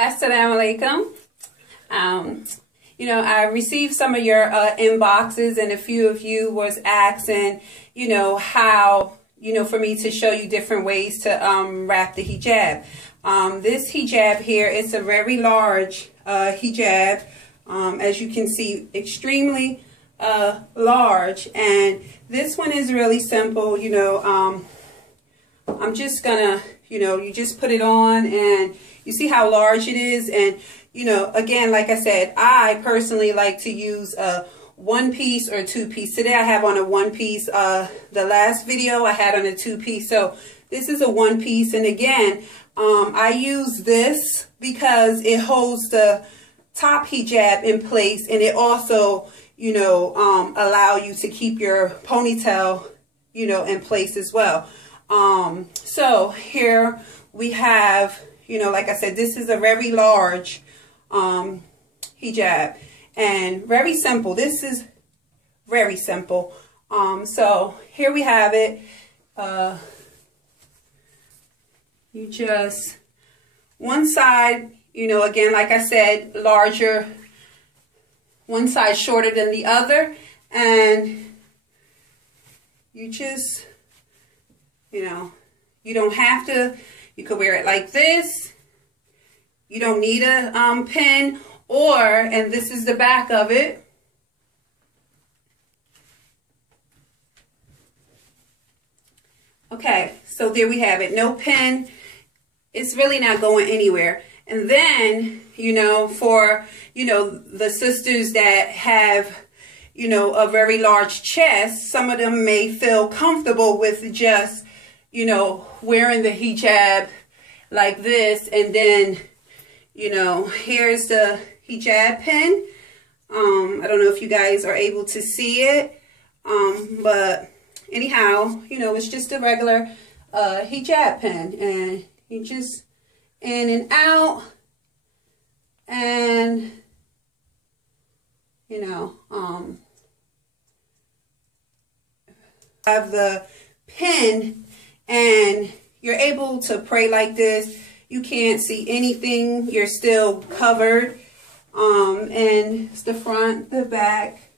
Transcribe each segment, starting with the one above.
Assalamu alaikum. I received some of your inboxes, and a few of you was asking, how, for me to show you different ways to wrap the hijab. This hijab here is a very large hijab, as you can see, extremely large, and this one is really simple. I'm just gonna, you just put it on, and you see how large it is. And again, like I said, I personally like to use a one piece or two piece. Today I have on a one piece. The last video I had on a two piece, so this is a one piece. And again, I use this because it holds the top hijab in place, and it also allow you to keep your ponytail in place as well. So here we have, like I said, this is a very large hijab, and very simple. This is very simple. So here we have it. You just, one side, again, like I said, larger, one side shorter than the other, and you just, you don't have to, you could wear it like this. You don't need a pin, and this is the back of it. Okay, so there we have it. No pin. It's really not going anywhere. And then, for, the sisters that have, a very large chest, some of them may feel comfortable with just, wearing the hijab like this, and then, here's the hijab pin. I don't know if you guys are able to see it, but anyhow, it's just a regular hijab pin, and you just in and out, and have the pin, and you're able to pray like this. You can't see anything. You're still covered. And it's the front, the back,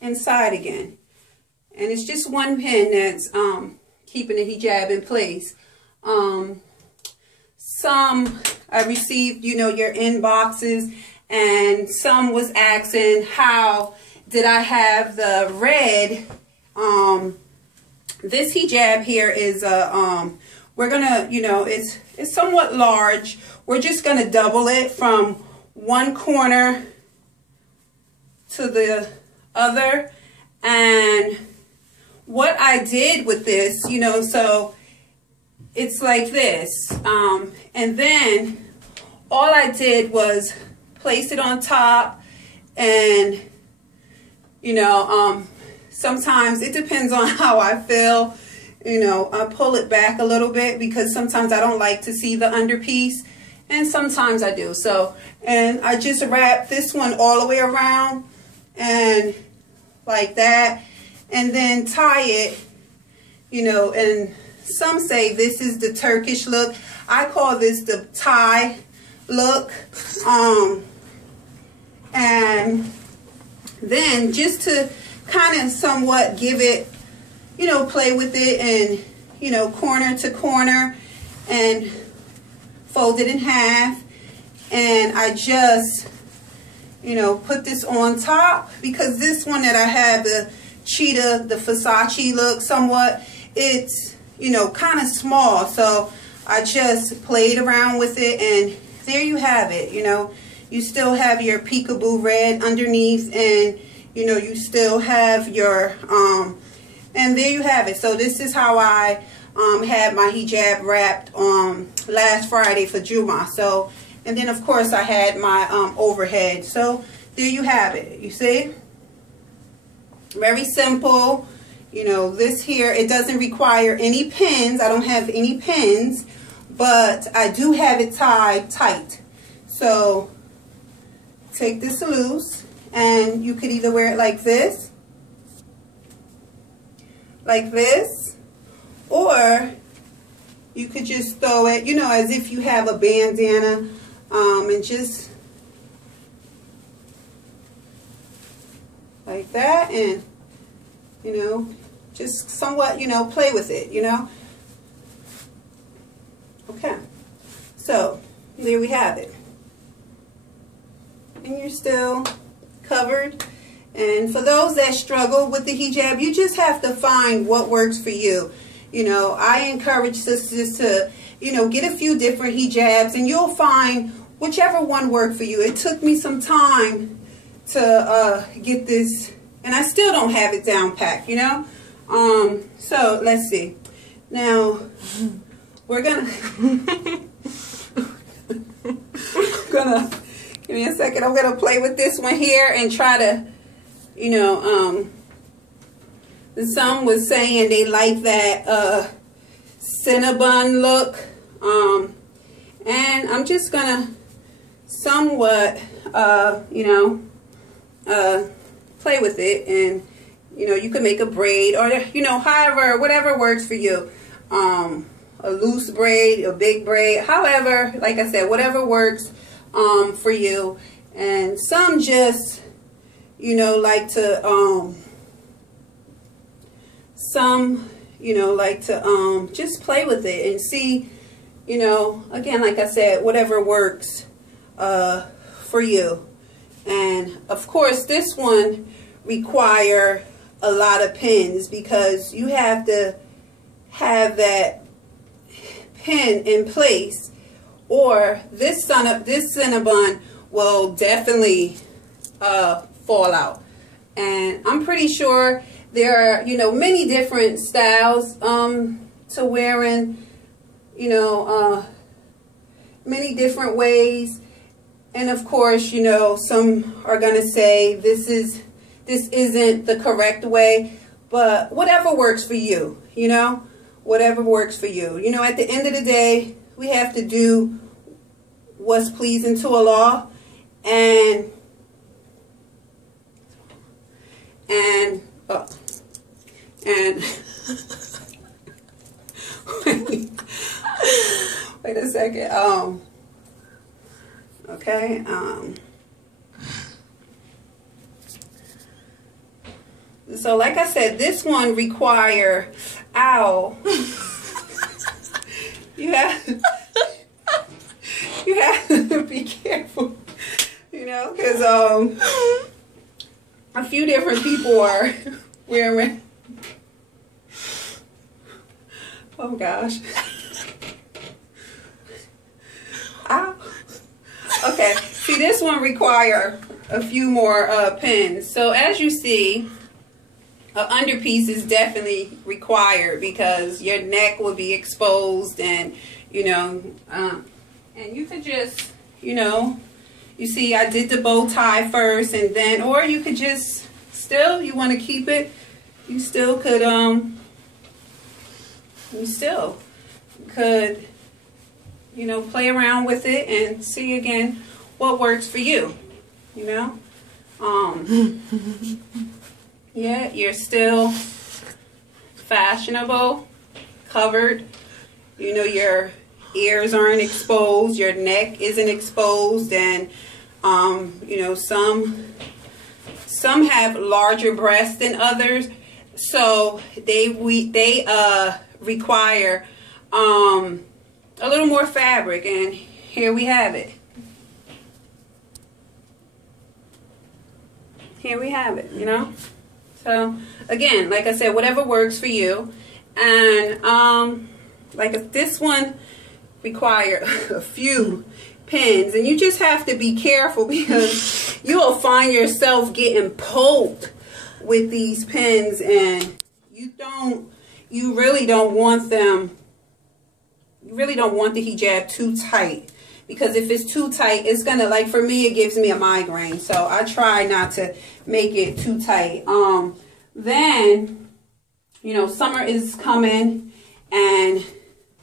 and side again. And it's just one pin that's keeping the hijab in place. Some I received, your inboxes, and some was asking how did I have the red. This hijab here is we're gonna, it's somewhat large. We're just gonna double it from one corner to the other. And what I did with this, so it's like this, and then all I did was place it on top, and sometimes it depends on how I feel. I pull it back a little bit because sometimes I don't like to see the underpiece, and sometimes I do. So, and I just wrap this one all the way around, and like that, and then tie it, and some say this is the Turkish look. I call this the tie look. And then just to kind of somewhat give it, play with it, and, corner to corner, and fold it in half. And I just, put this on top, because this one that I have, the cheetah, the Versace look somewhat, it's, kind of small. So I just played around with it, and there you have it. You still have your peekaboo red underneath, and you still have your and there you have it. So this is how I had my hijab wrapped last Friday for Juma. So, and then of course I had my overhead. So there you have it. You see, very simple. This here, it doesn't require any pins. I don't have any pins, but I do have it tied tight. So take this loose, and you could either wear it like this, or you could just throw it, as if you have a bandana and just like that, and you know, just somewhat, you know, play with it, you know. Okay, so there we have it, and you're still covered. And for those that struggle with the hijab, you just have to find what works for you. You know, I encourage sisters to, you know, get a few different hijabs, and you'll find whichever one worked for you. It took me some time to get this, and I still don't have it down packed, you know. So let's see. Now we're gonna give me a second. I'm gonna play with this one here and try to, you know, some was saying they like that Cinnabon look, and I'm just gonna somewhat, you know, play with it, and you know, you can make a braid, or you know, however, whatever works for you. A loose braid, a big braid, however, like I said, whatever works for you. And some just, you know, like to some, you know, like to just play with it and see, you know, again, like I said, whatever works for you. And of course this one require a lot of pins, because you have to have that pin in place, or this Cinnabon will definitely fall out. And I'm pretty sure there are, you know, many different styles to wearing, you know, many different ways. And of course, you know, some are gonna say this isn't the correct way, but whatever works for you, you know, whatever works for you. You know, at the end of the day, we have to do what's pleasing to Allah, and wait a second. Okay. So like I said, this one require, ow. you have to be careful, you know, because a few different people are wearing, oh gosh. Ow. Okay, see, this one require a few more pins. So as you see, an underpiece is definitely required, because your neck will be exposed, and you know, and you could just, you know, you see I did the bow tie first, and then, or you could just still, you want to keep it, you still could you know, play around with it and see again what works for you, you know. Yeah, you're still fashionable, covered, you know, your ears aren't exposed, your neck isn't exposed, and you know, some have larger breasts than others, so they require a little more fabric, and here we have it. Here we have it, you know. So again, like I said, whatever works for you. And like this one require a few pins, and you just have to be careful, because you will find yourself getting poked with these pins, and you really don't want them. You really don't want the hijab too tight, because if it's too tight, it's gonna, like for me, it gives me a migraine. So I try not to make it too tight. Then, you know, summer is coming, and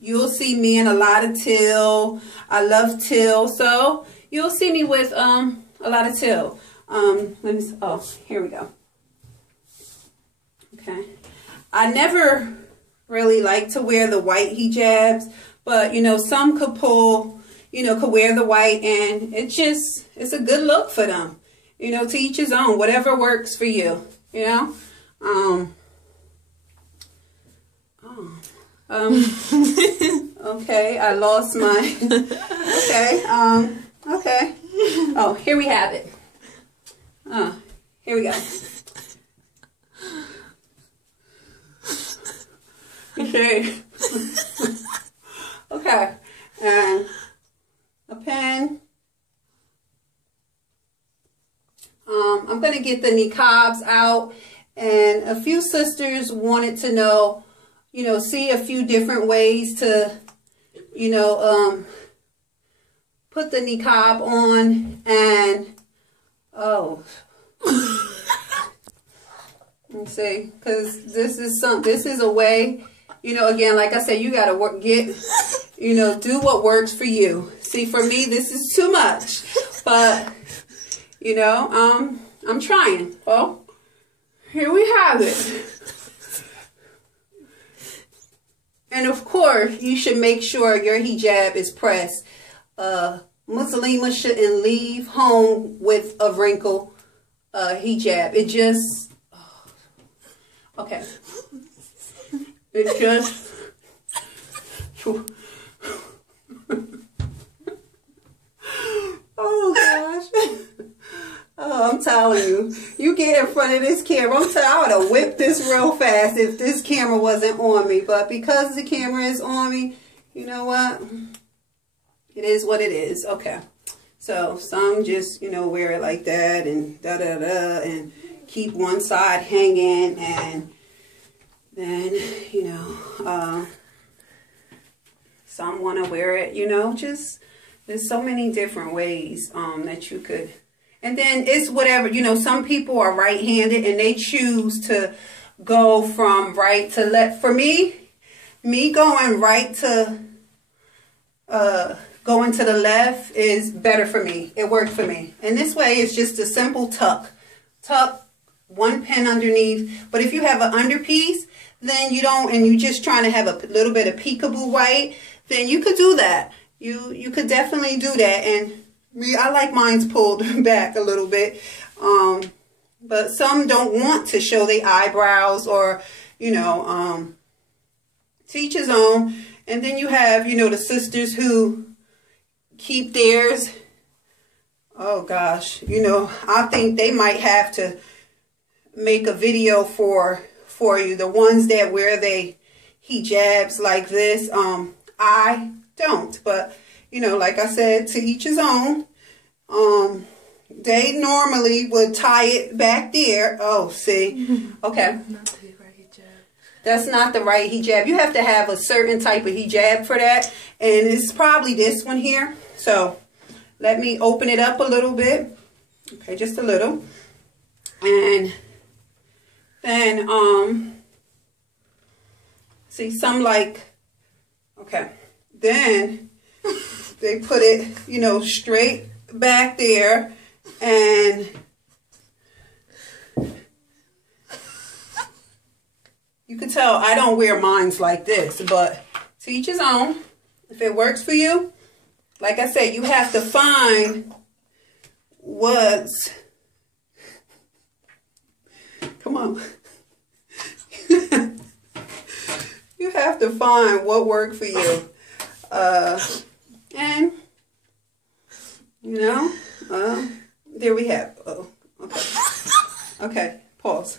you'll see me in a lot of teal. I love teal, so you'll see me with a lot of teal. Let me see. Oh, here we go. Okay, I never really like to wear the white hijabs, but you know, some could pull, you know, could wear the white, and it's a good look for them. You know, to each his own, whatever works for you, you know. Okay, I lost my, okay, oh, here we have it. Here we go. Okay. Okay, and a pen. I'm going to get the niqabs out, and a few sisters wanted to know, you know, see a few different ways to, you know, put the niqab on, and, oh, let's see, because this is a way, you know, again, like I said, you got to you know, do what works for you. See, for me, this is too much, but, you know, I'm trying. Well, here we have it. And of course, you should make sure your hijab is pressed. Muslima shouldn't leave home with a wrinkle hijab. It just, okay. It just, oh gosh. Oh, I'm telling you, you get in front of this camera. I'm telling you, I would have whipped this real fast if this camera wasn't on me. But because the camera is on me, you know what? It is what it is. Okay. So some just, you know, wear it like that and da-da-da and keep one side hanging. And then, you know, some want to wear it, you know, just there's so many different ways that you could. And then it's whatever, you know, some people are right-handed and they choose to go from right to left. For me going right to, going to the left is better for me. It worked for me. And this way it's just a simple tuck. Tuck, one pin underneath. But if you have an underpiece, then you don't, and you're just trying to have a little bit of peekaboo white, then you could do that. You could definitely do that. And me, I like mine's pulled back a little bit, but some don't want to show their eyebrows or, you know, to each his own. And then you have, you know, the sisters who keep theirs. Oh gosh, you know, I think they might have to make a video for you. The ones that wear they hijabs like this, I don't, but you know, like I said, to each his own. They normally would tie it back there. Oh, see? Okay. That's not the right hijab. You have to have a certain type of hijab for that. And it's probably this one here. So, let me open it up a little bit. Okay, just a little. And then, see, some like, okay. Then they put it, you know, straight back there, and you can tell I don't wear mines like this, but to each his own. If it works for you, like I said, you have to find what's, come on. You have to find what worked for you. And, you know, there we have, oh, okay, okay, pause.